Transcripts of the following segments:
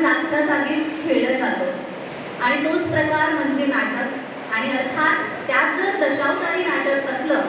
आपण जागच्या जागीच खेळलं जातो आणि तोच प्रकार म्हणजे नाटक. आणि अर्थात त्यात जर दशावतारी नाटक असलं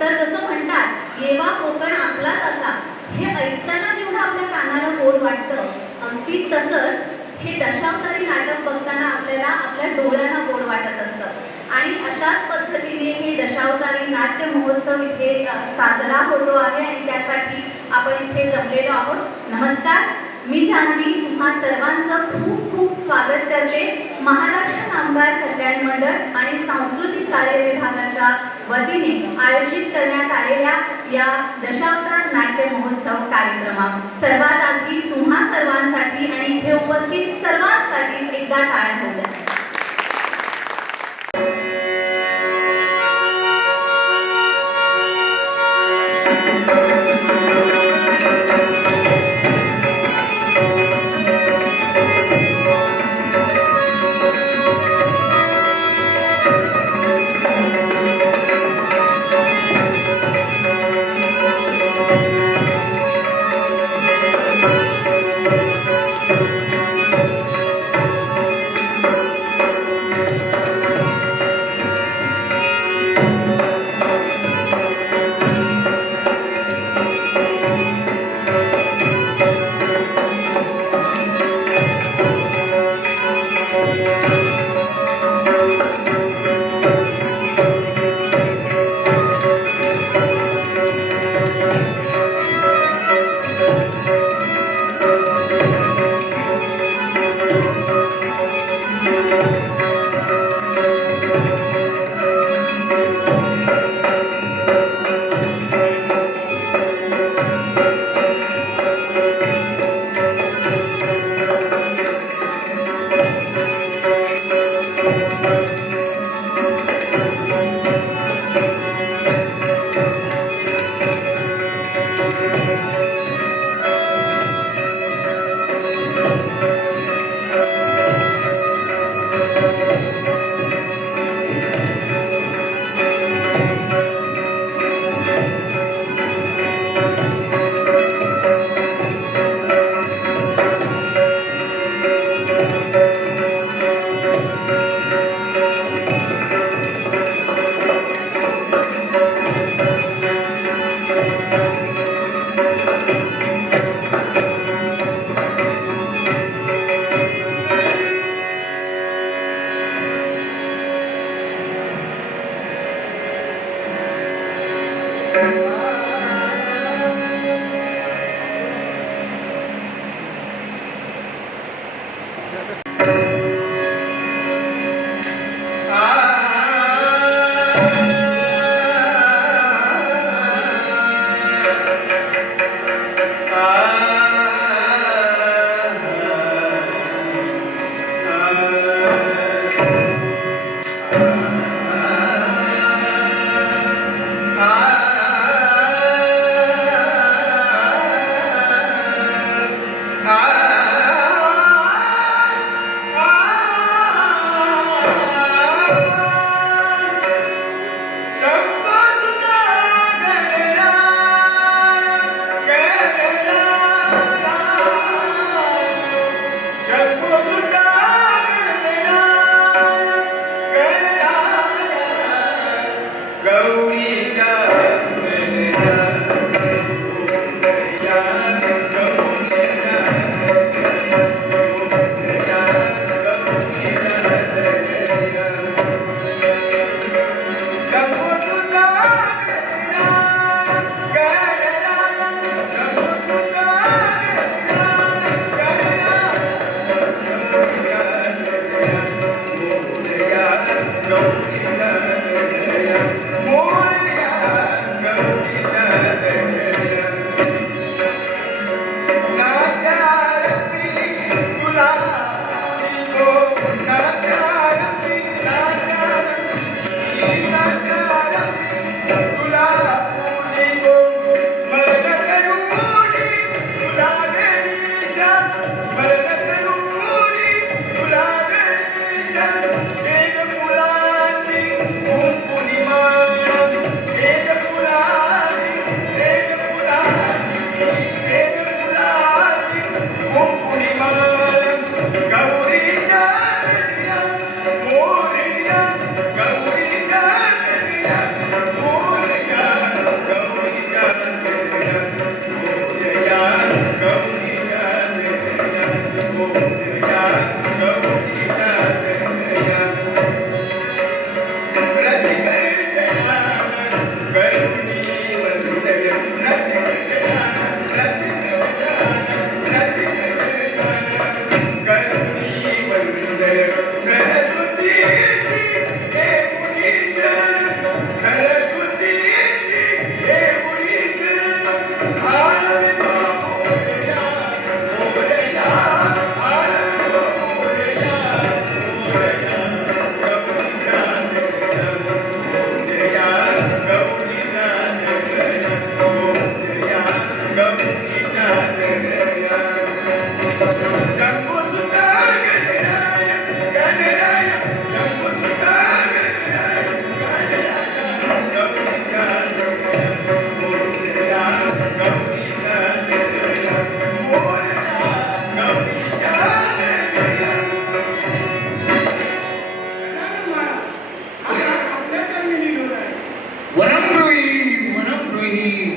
तर जसं म्हणतात येवा कोकण आपलाच असा, हे ऐकताना जेवढं आपल्या कानाला गोड वाटतं अगदी तसंच हे दशावतारी नाटक बघताना आपल्याला आपल्या डोळ्यांना गोड वाटत असतं. आणि अशाच पद्धतीने हे दशावतारी नाट्य महोत्सव इथे साजरा होतो आहे आणि त्यासाठी आपण इथे जमलेलो आहोत. नमस्कार, मी जान्हवी तुम्हा सर्वांचं खूप खूप स्वागत करते. महाराष्ट्र कामगार कल्याण मंडळ आणि सांस्कृतिक कार्य विभागाच्या वतीने आयोजित करण्यात आलेल्या या दशावतार नाट्य महोत्सव कार्यक्रमात सर्वात आधी तुम्हा सर्वांसाठी आणि इथे उपस्थित सर्वांसाठी एकदा टाळ्या होऊ द्या.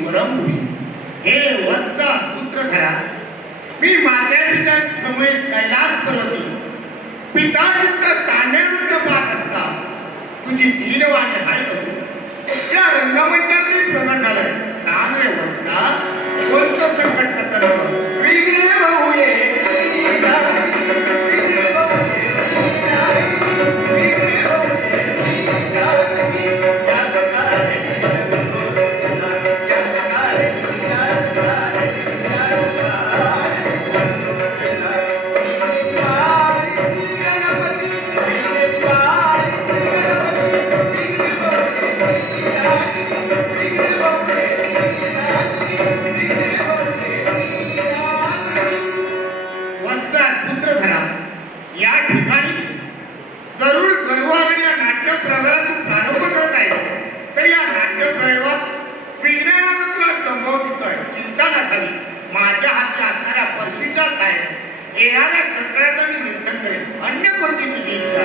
वरंबुरी हे वत्सा सूत्रधरा मी मात्या पिता समेत कैलास पर्वती पिता नृत्य तांड्या नृत्य पाहत असता तुझी दीनवाणी हाय करू या रंगमंचात मी प्रगट झालोय. सांग रे वत्सा कोणतं संकट कतलं विघ्ने भाऊ ये येणाऱ्या सगळ्याचं मी निरसन करेन. अन्य कोणती तुझी इच्छा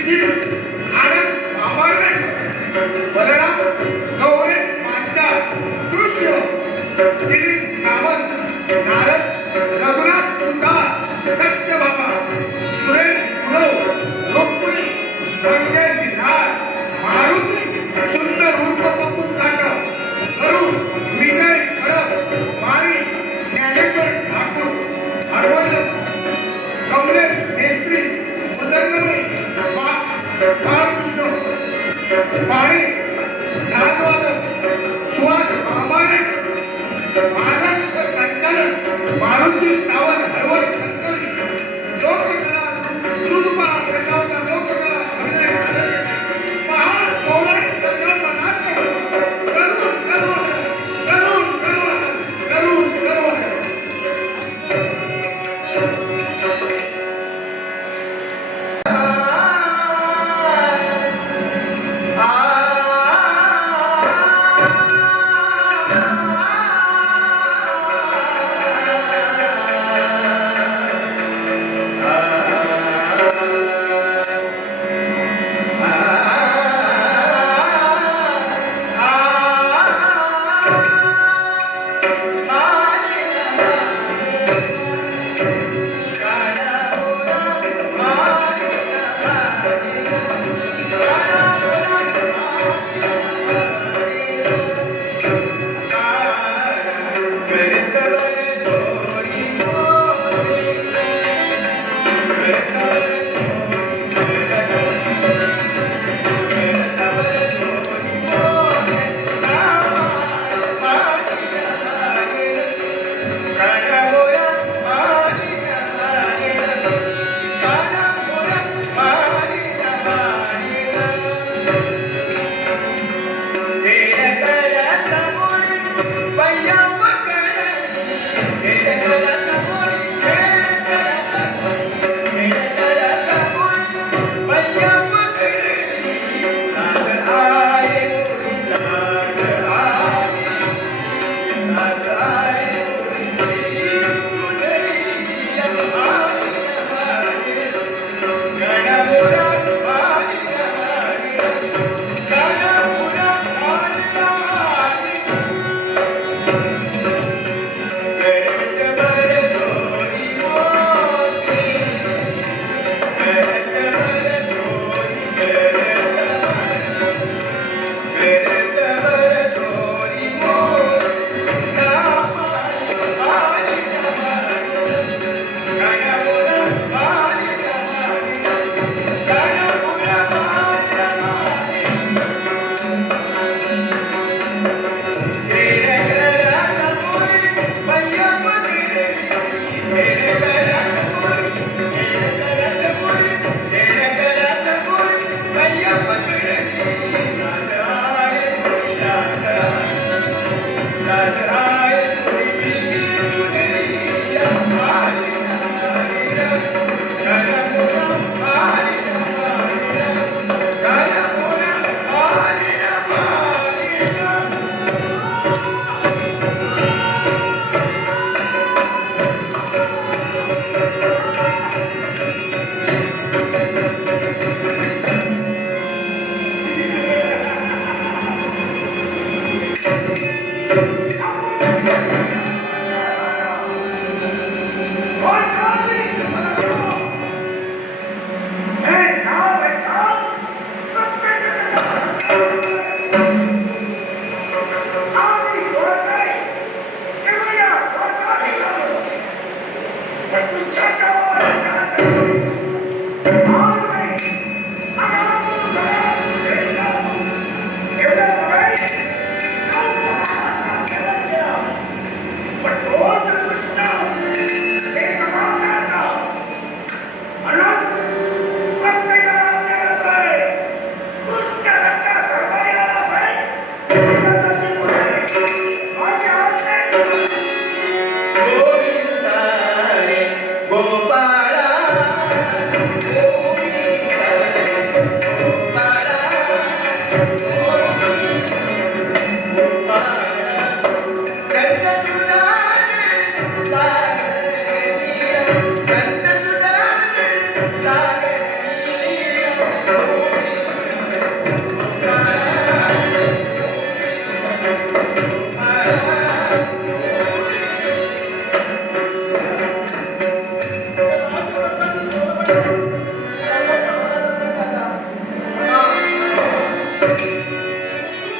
नितीन आनंद अमरने बलराम गौरेश पांचाळ दृश्य दिलीप सावंत नारद रघुनाथ सुतार सत्यभामा सुरेश गुरव रुक्मिणी संजय सिद्धार्थ मारुती सुंदर उर्फ पप्पू साठा अरुण विजय खरब माळी ज्ञानेश्वर ठाकूर हरवंत कमलेश मेस्त्री मदनमणी बाळकृष्ण पाणी झाडवादक सुहास मामाने मानक संचालक मारुती सावंत हरवंत शंकरी लोककला सुरुपा प्रसाद लोककला संजय महान पौराणिक नाट्य करून आ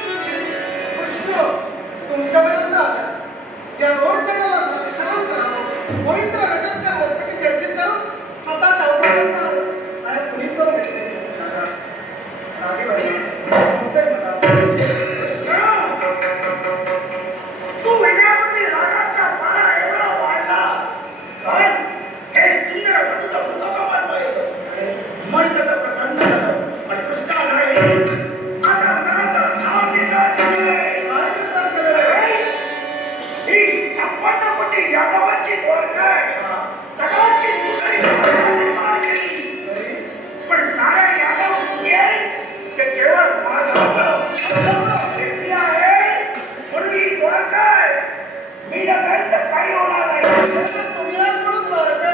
कृष्ण तुमच्यापर्यंत आला. या दोन जणाला साक्षात करावं. पवित्र रजतच्या मस्तकी चर्चित करून स्वतःच्या अवताराचा आया पुढील जाऊन घेतले. दादा, रागे बघा. होतंय मला. तू येण्यापूर्वी रागाचा पारा एवढा वाढला. काय? हे सुंदर असं तुझं मुखकमल पाहिलं. मन कसं प्रसन्न झालं. आणि कृष्णा नाही. आता मनाचा ठाव दिला नाही. काय विचार केलेला? ही 56 कोटी यादवांची द्वारका आहे. कदाचित तू काही भागाने मार केली. पण सारे यादव सुखी आहेत ते केवळ माधव एकटी आहे म्हणून ही द्वारका आहे. मी नसेल तर काही होणार नाही. तुम्ही आहे म्हणून मारते.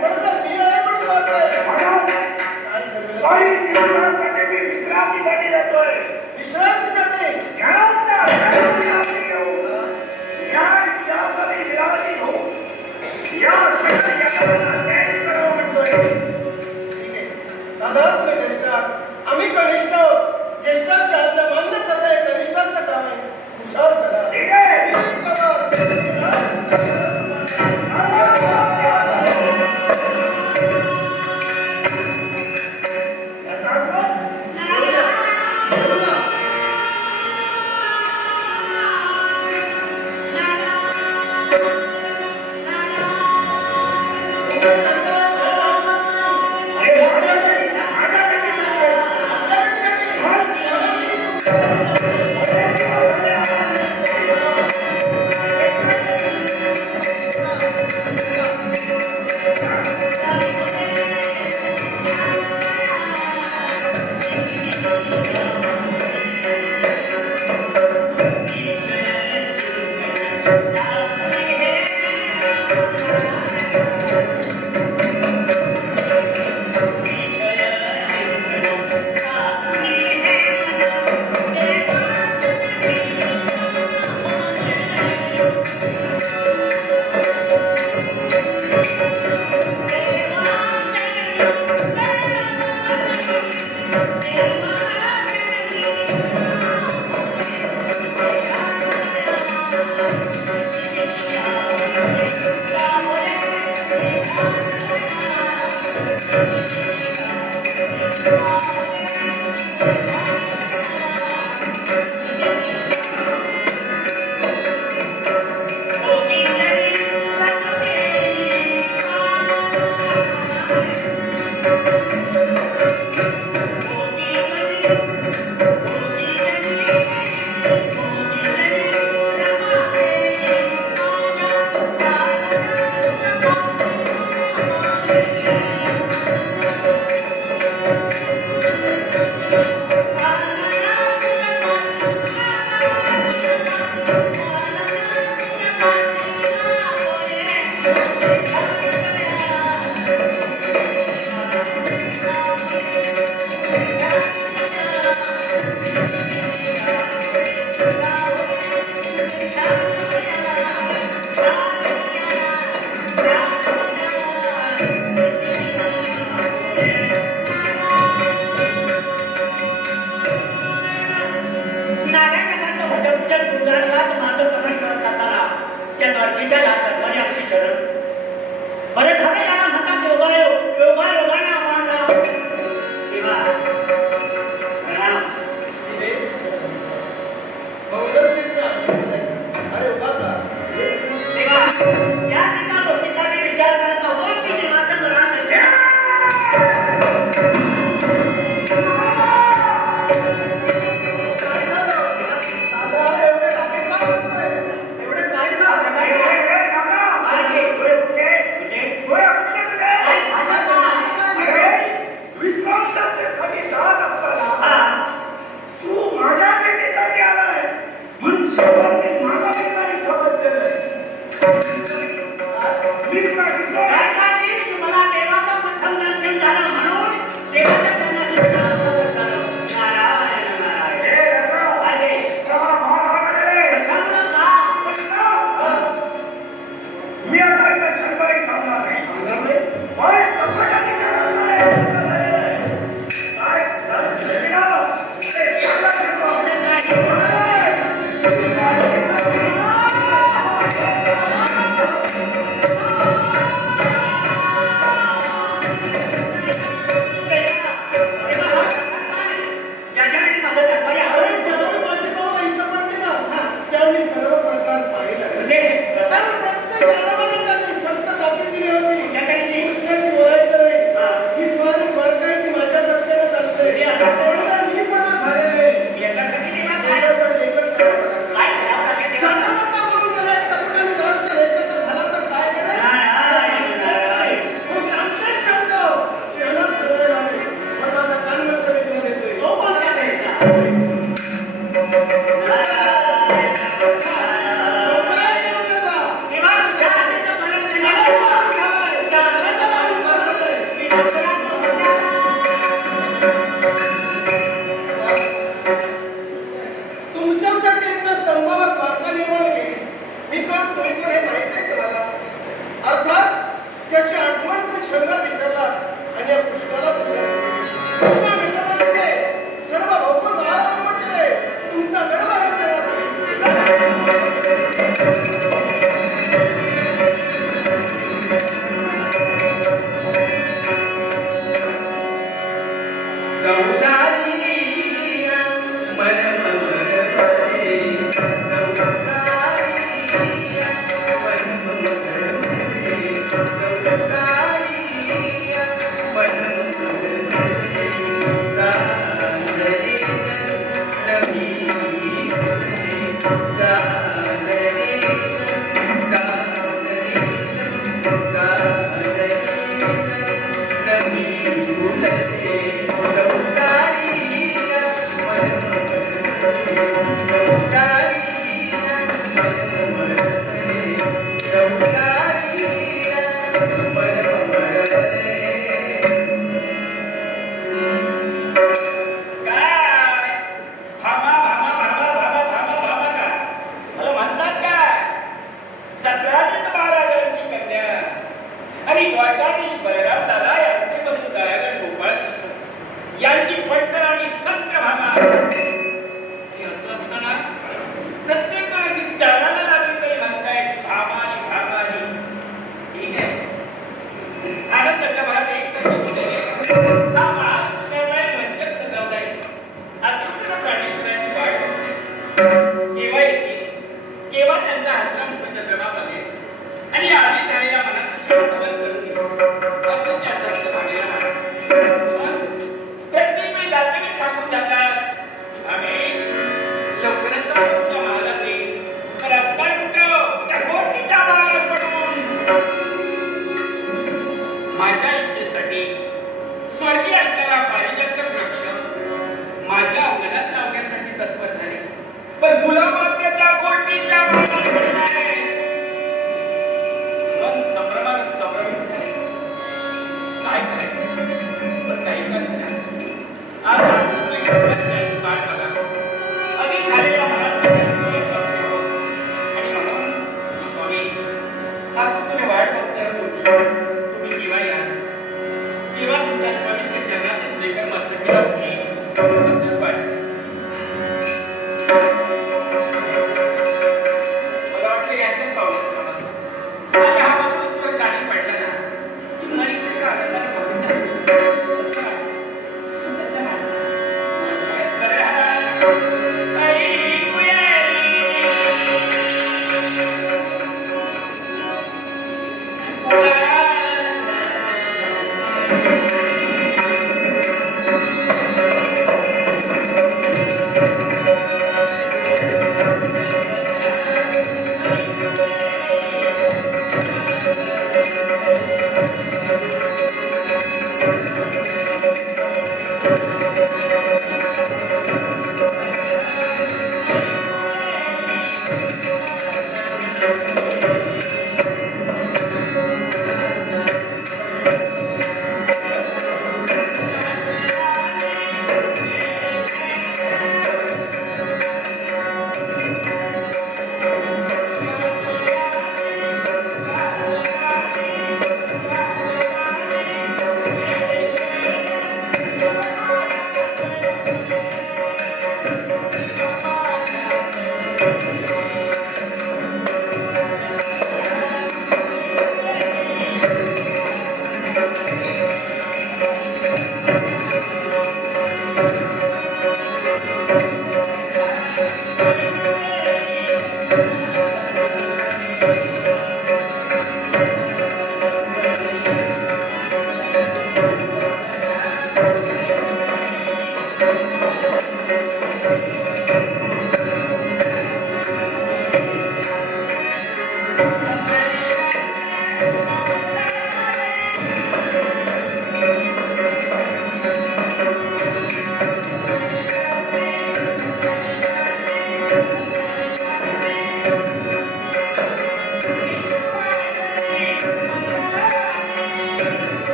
म्हणलं मी आहे म्हणून मारते. म्हणून काय करेल? काही दिवसांसाठी मी विश्रांतीसाठी जातोय. विश्रांतीसाठी घ्यायचा विश्रांती घेऊ. या यासाठी विराजी होऊ. या सगळ्या यादवांना न्याय करावं म्हणतोय. ठीक आहे. दादा तुम्ही ज्येष्ठ आहात. आम्ही कनिष्ठ आहोत. ज्येष्ठांची आज्ञा मान्य करणं हे कनिष्ठांचं काम आहे. हुशार करा. ठीक आहे. ठीक करा. याचा अर्थ अरे माझ्या Thank you.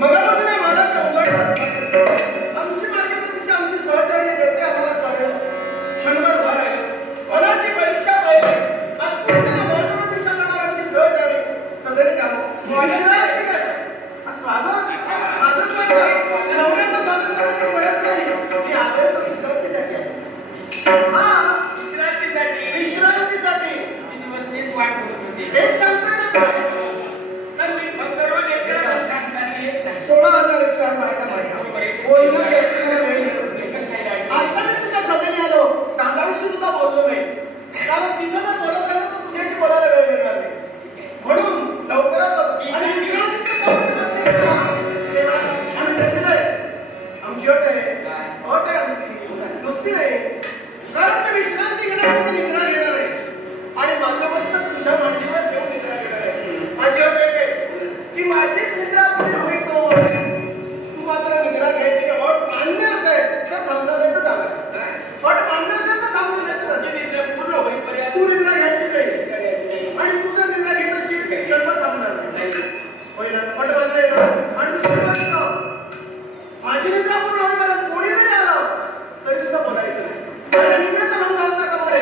मगापासून या मालाच्या उघडतात आमची मार्ग प्रतीक्षा आमची सहचार्य करते आम्हाला कळलं क्षणभर उभा राहिलं स्वराची परीक्षा पाहिली आत्महत्येला मार्ग प्रतीक्षा करणार आमची सहचार्य सदनी घालू विश्रांती घ्या. स्वागत माझं स्वागत नवऱ्याचं स्वागत करण्याची गरज नाही मी आदर विश्रांतीसाठी आहे. हा विश्रांतीसाठी किती दिवस तेच वाट बघत होते. हेच सांगतोय ना तुला. तर मी फक्त रोज येते ना सांगताना येत नाही. 16,000 रिक्षा बायका माझ्या बोलणं घेतलं वेळ मिळत नाही. एकच काही राहिलं. आता मी तुझ्या सदनी आलो दादांशी सुद्धा बोललो नाही कारण तिथं जर बोलत राहिलो तर तुझ्याशी बोलायला वेळ मिळणार नाही म्हणून लवकरात लवकर आणि विश्रांतीचं काम करत नाही का? आणि ठरलेलं आहे. आमची अट आहे आमची नुसती नाही कारण मी विश्रांती घेणार म्हणजे निद्रा घेणार आहे आणि माझं मस्तक तुझ्या मांडीवर घेऊन निद्रा घेणार आहे. माझी अट आहे की माझी निद्रा पुरी होईल तोवर तू मात्र निद्रा घ्यायची की अट मान्य असेल तर थांबणार नाही तर जाणार अट मान्य असेल तर थांबणार नाही तर तुझी निद्रा पूर्ण होईपर्यंत तू निद्रा घ्यायची नाही करायची नाही. आणि तू जर निद्रा घेत असशील क्षणभर थांबणार नाही नाही. होईल अट मान्य आहे ना? आणि दुसरी गोष्ट माझी निद्रा पूर्ण होईपर्यंत कोणी जरी आलं तरी सुद्धा बोलायचं नाही माझ्या निद्रेचा भंग होता का बरे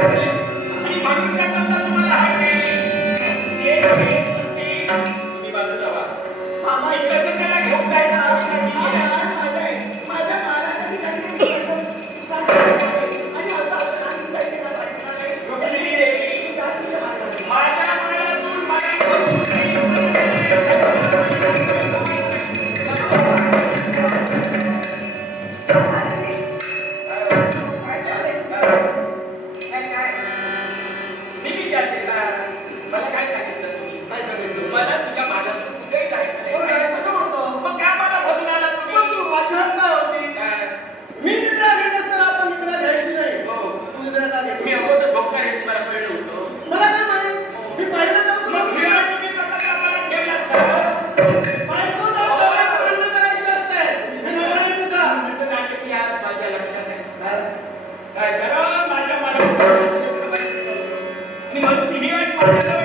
आणि म्हणून त्याचा तुम्हाला हात नाही. एक गोष्टी तुम्ही बाजूला व्हा. मामा कसं त्याला घेऊन जायचं हा विचार केलेला आहे. रुक्मिणी देवी, माझ्या मनातून काय मी विचारते का मला काय सांगितलं तुम्ही मला तुझ्या मागातून कुठेही जायचं नाही. मग काय मला बघून आला तुम्ही काय? मी अगोदर झोपणार हे तुम्हाला कळलं होतं. मग हे तुम्ही करता का मला ठेवलात का? तुमचं नाटक या माझ्या लक्षात आहे. काय करा माझ्या मला थांबायचं आणि म्हणून ही आणि माझ्या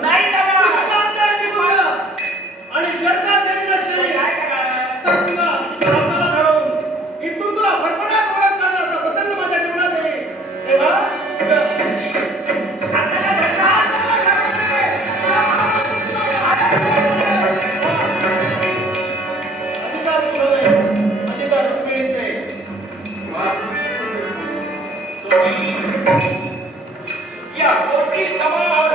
नाही दादा आणि जर का काही नसेल काय करा तर तुला घडवून इथून तुला फरफटाट ओळख करण्याचा प्रसंग माझ्या जीवनात येईल तेव्हा अधिकार तुझे अधिकार रुक्मिणीचे या कोटी समोर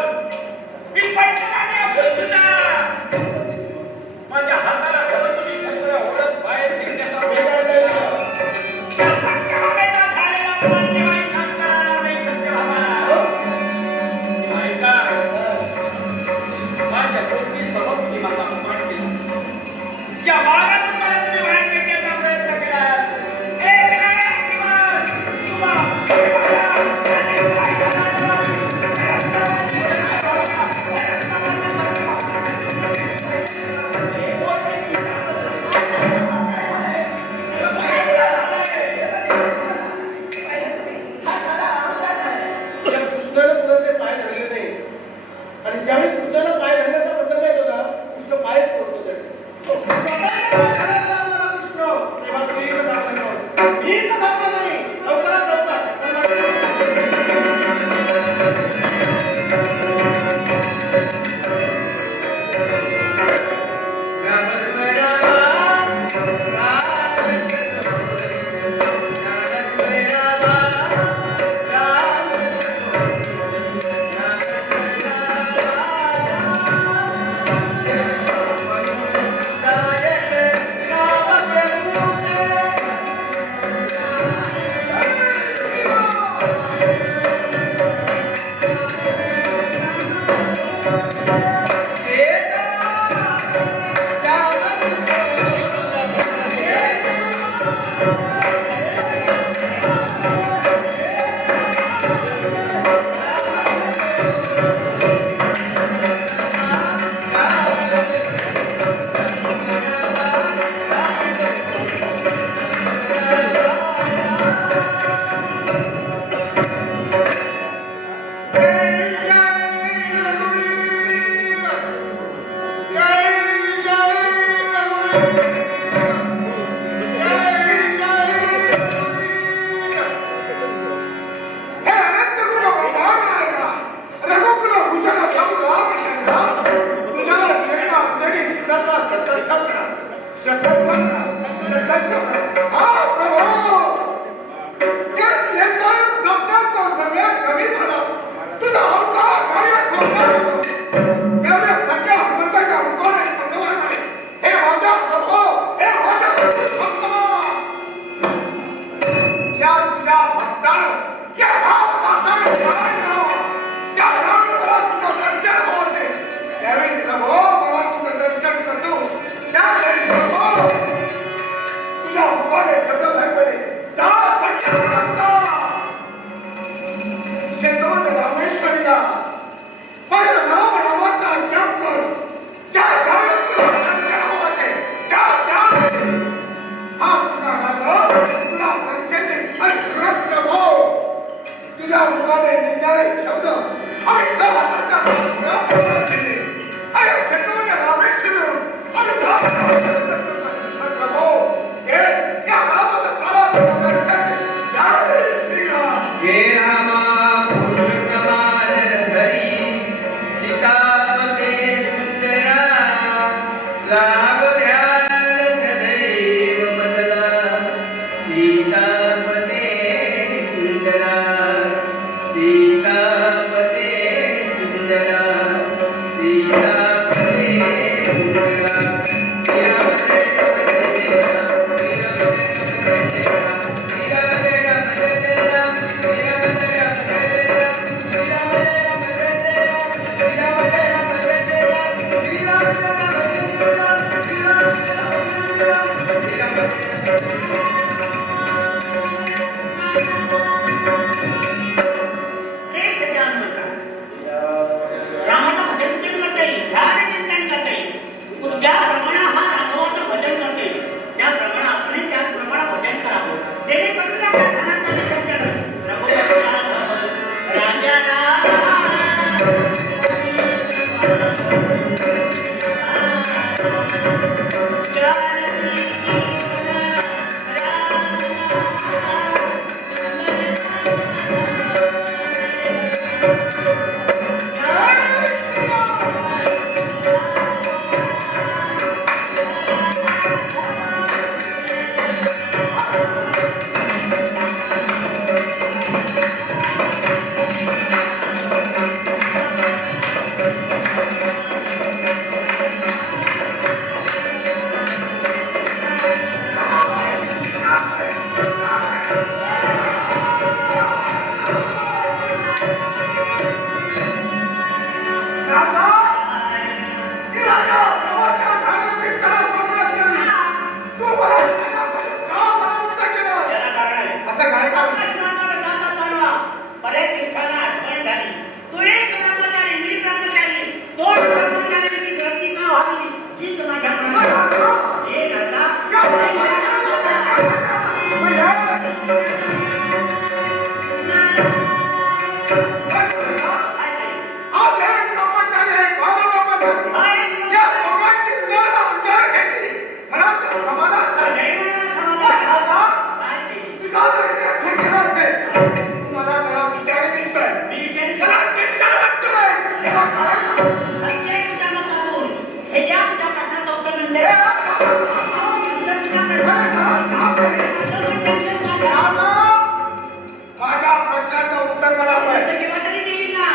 मी पट्ट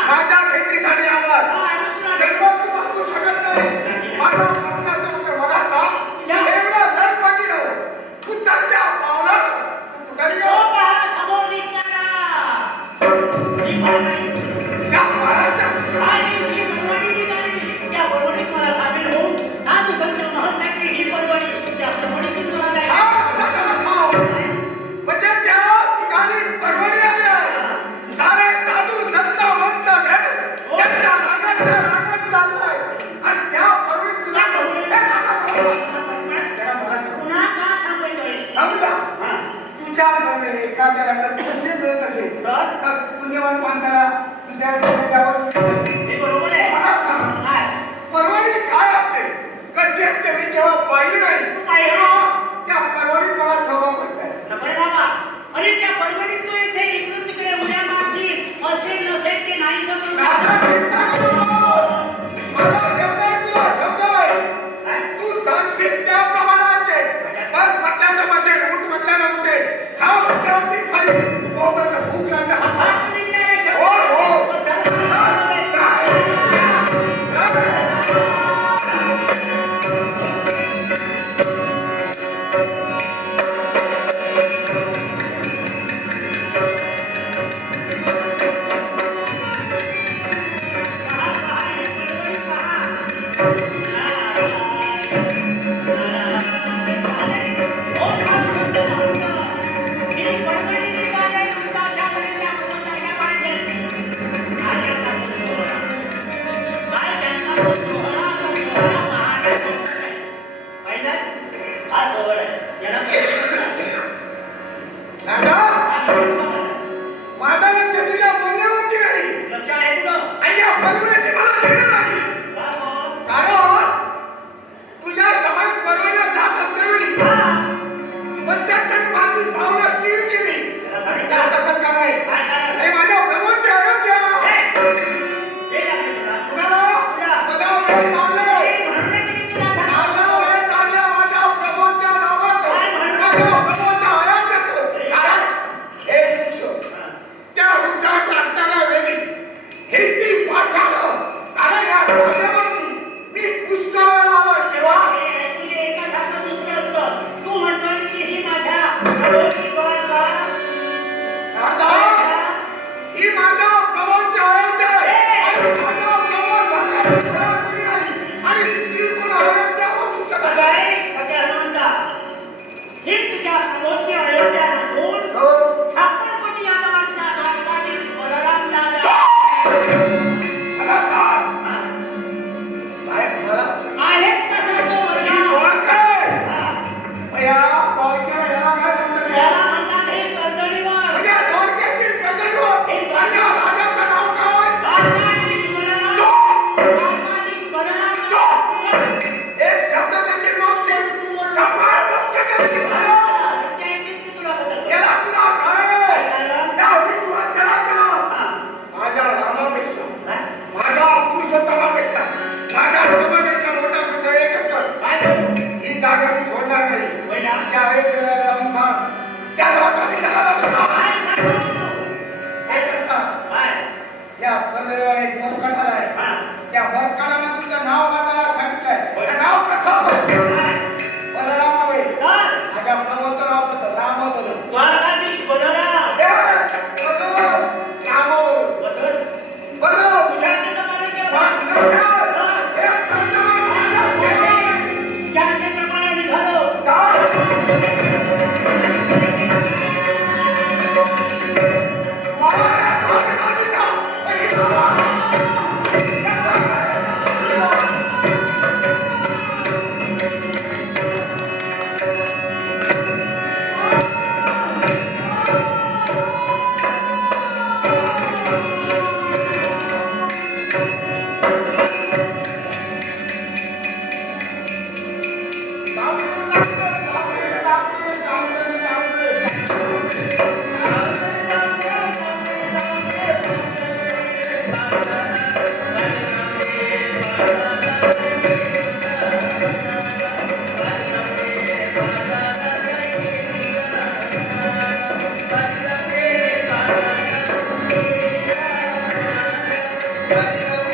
माझ्या खेतीसाठी आलास. जन्म तू सगळं तो सोहळा महान आहे. पाहिलं? हा सोहळा आहे. याला दादा माझा लक्ष तुझ्या बोलण्यावरती नाही लक्ष आहे तुझं? आणि या परमेशी मला घेणं नाही का मग? कारण तुझ्या समाज परवायला जात असल्यावेळी म्हणतात तरी माझी भावना स्थिर केली त्याला सांगितलं. त्या तसं काम नाही काय कारण? अरे माझ्या प्रभूचे आरोग्य हे लागलं तुला. तुला. सदा वेळ चालले हे म्हणणं किती तुला झालं? माझा वेळ चालल्या माझ्या प्रभूच्या नावाचं काय म्हणणं? माझ्या प्रभूच्या आरोग्याचं कारण हे वृक्ष त्या वृक्षात असताना वेळी हे ती पाषाण कारण या झाडावरती मी पुष्कळ वेळा आलोय तेव्हा हे तुझे एका सारखं दुसरं होतं. तू म्हणतोय की ही माझ्या प्रभूची बाळगा. दादा ही माझ्या प्रभूची आरोग्य आहे आणि माझ्या प्रभू सारखा कोणी नाही आणि ती कोण आरोग्य होत शकत नाही. काय? सगळ्या हनुमंता. ही तुझ्या प्रभूची अयोध्या नसून हो. 56 कोटी यादवांचा द्वारकाधीश बलराम दादा. मला सांग काय म्हणालास? आहेच तसा तो ही बलराम. ओळख आहे. हा. या ओळखीला याला काय म्हणतात? त्याला म्हणतात हे कर्दळीवर. म्हणजे ओळखीतील कथेवर आणि या राजाचं नाव काय? द्वारकाधीश बलराम. तो! द्वारकाधीश बलराम. एक शब्द देखील नव्हते. कपाळ वृक्ष देखील झालं. सत्याऐंशी तुला बदल. याला सुद्धा काय? कारण या विश्वाचराचर माझ्या रामापेक्षा माझ्या पुरुषोत्तमापेक्षा माझ्या प्रभूपेक्षा मोठा तुझं एकच कर. ही जागा मी सोडणार नाही. होय ना? त्या अयोध्येला जाऊन सांग. त्या द्वारकाधीशाला जाऊन सांग. काय सांगतो? याचं सांग. काय? या परदेवा एक वरकड आलाय. हा. त्या वरकडाला तुझं नाव बदलायला सांगितलंय. ते नाव कसं? काय? बलराम नव्हे. तर माझ्या प्रभूचं नाव बदल. नाम बदल. द्वारकाधीश बलराम. बदल. नाम बदल. बदल. बदल. तुझ्या आज्ञेचं पालन केलं वा, पाहिजे. लक्षात. हे संत. तुझ्या आज्ञेप्रमाणे निघालो.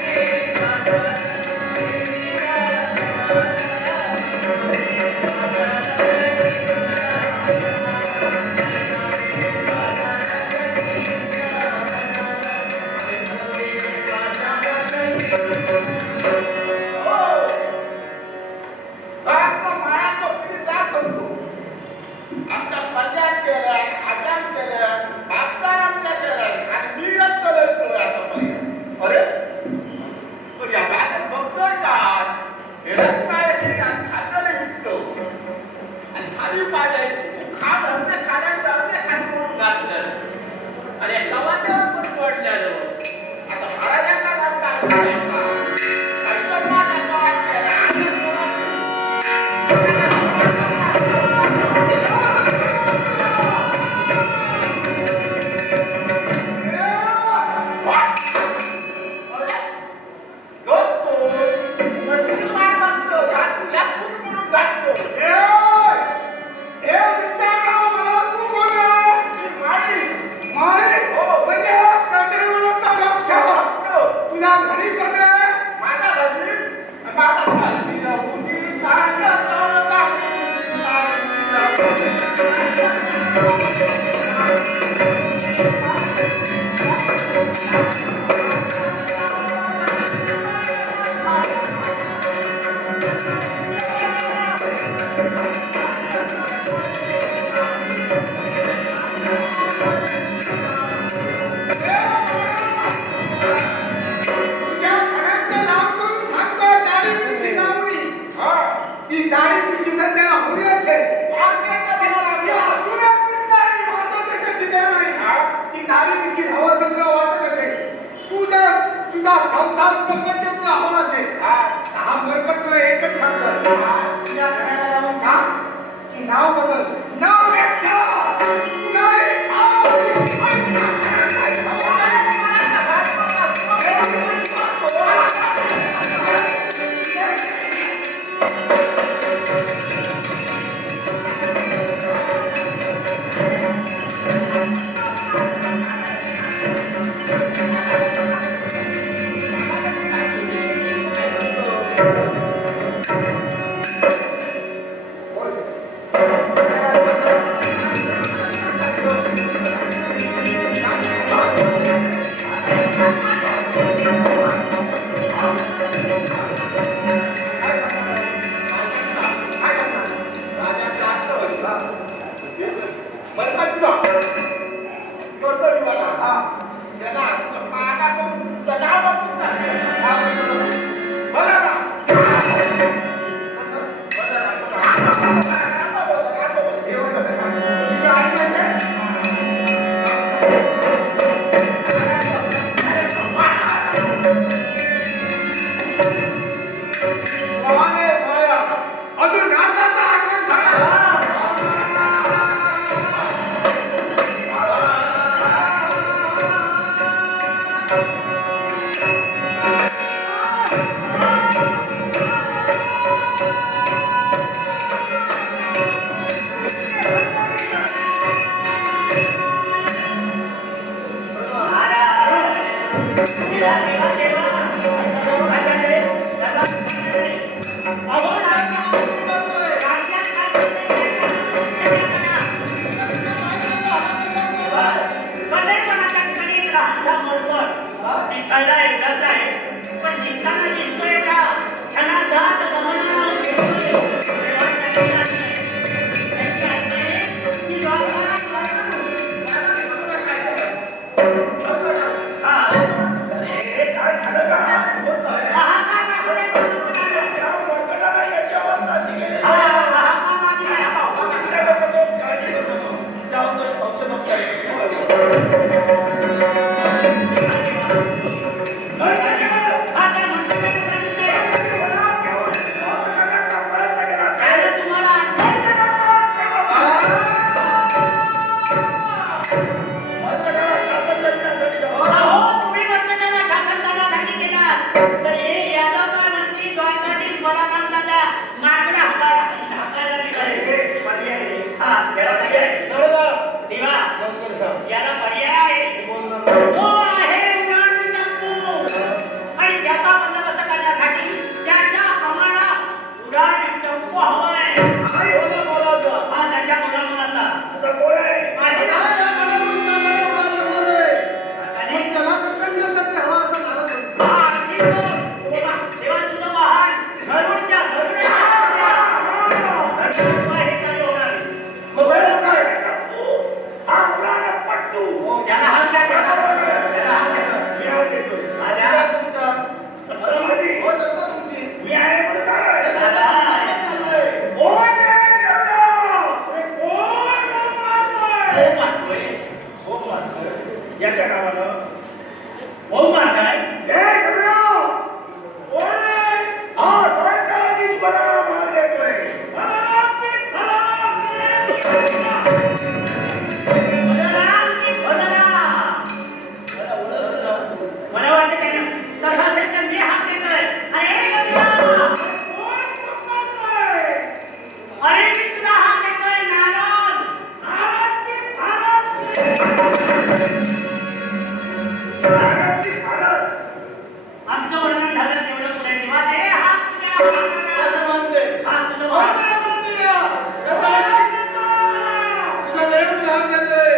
Thank you. अजून नारदाचं आगमन झालं. दिसायला एकदाच आहे पण दिसताना दिसतो एवढा क्षणार्धात गमनाला काय झालं का त्या मरकटाला याची अवस्था अशी गेली. काळजी करू नको. जाऊन तो औषध याला पर्याय आहे. तो आहे उडान टप्पू. आणि त्याचा बंदोबस्त करण्यासाठी त्याच्या प्रमाणात उडान टप्पू हवाय. हा त्याच्या मुलामुलाचा असा कोण आहे आणि ना- त्याला पकडण्यासाठी हवा असं मारत होतो. हा, आणि तो- तेव्हा तुझं वाहन घरून त्या घरून हे काही होणार नाही. मग वेळ काय? हा उडान पट्टू त्याला हात द्या, त्याला हात द्या. मी हात देतो. आल्या. तुमचा सत्ता माझी. हो सत्ता तुमची. मी आहे म्हणून सांगाय. चाललंय. कोण रे देवराव? ओम मारतोय. खूप मारतोय. याच्या नावानं ओम मारताय. ए देवराव! हा द्वारकाधीश बलराम हात देतोय. बलराम की बलराम. मला वाटतं त्याने तसं असेल तर मी हात देतोय. अरे गंगा! अरे मी तुला हात देतोय नारद. नारदची भारत. आमचं वर्णन झालं तेवढं पुढे तेव्हा दे हात तुझ्या हाताला. असं मानते. हा तुझं हो, वाहन. बरं बोलते या. कसं आहे? तुझा देव तुला हात देतोय.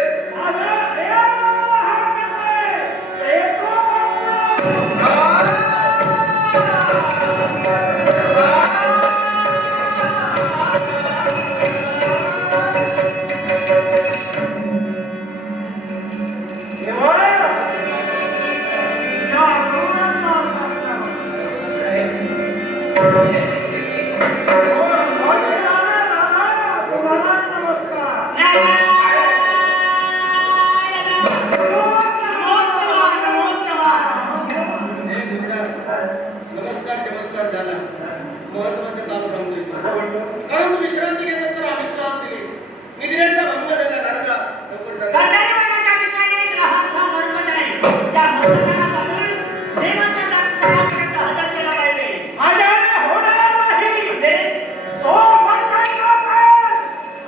नमस्कार, चमत्कार झाला. महत्वाचं काम सांगतोय. कारण तू विश्रांती घेत असताना आम्ही तुला हात दिली. निद्रेचा भंग झाला नारदा. लवकर सांग. गंधर्वाच्या ठिकाणी ग्रहांचा मर्कट आहे. त्या मर्कटाला पकडून देवाच्या दरबारापर्यंत हजर केला पाहिजे. माझ्याने होणार नाही. म्हणजे तो सरकारचा काळ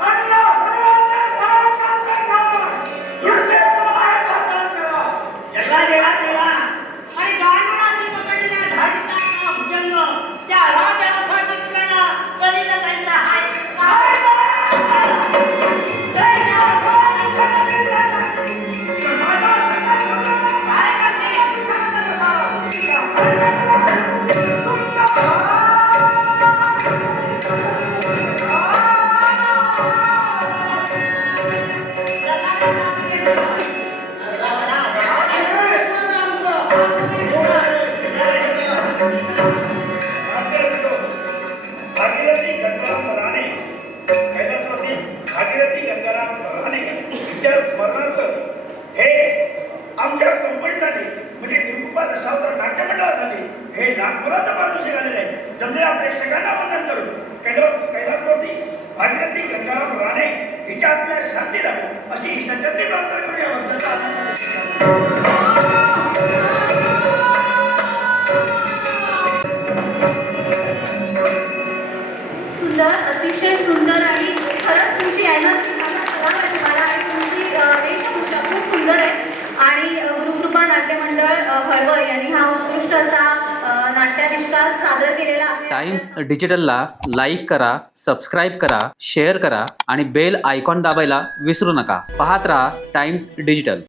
आणि या सर्वांचे काळाचे काळ. याचे बाहेर पसार करा. देवा देवा देवा आणि गायमुळाची पकडलेल्या धाडिकांना भुजंग भागीरथी गंगाराम राणे, कैलासवासी भागीरथी गंगाराम राणे हिच्या स्मरणार्थ हे आमच्या कंपनीसाठी म्हणजे गुरुकृपा दशावतार नाट्य मंडळासाठी हे नागपुराचं पारितोषिक आलेलं आहे. जमलेल्या प्रेक्षकांना वंदन करून कैलासवासी भागीरथी गंगाराम राणे हिच्या आत्म्यात शांती लाभो अशी सज्जनने प्रार्थना करून या वर्षाचा आनंद सुंदर, अतिशय सुंदर आणि खरंच तुमची एनर्जी मला सलाम आहे तुम्हाला आणि तुमची वेशभूषा खूप सुंदर आहे. आणि गुरुकृपा नाट्य मंडळ हळवळ यांनी हा उत्कृष्ट असा नाट्याविष्कार सादर केलेला आहे. टाइम्स डिजिटलला लाईक करा, सबस्क्राईब करा, शेअर करा आणि बेल आयकॉन दाबायला विसरू नका. पाहत रहा टाइम्स डिजिटल.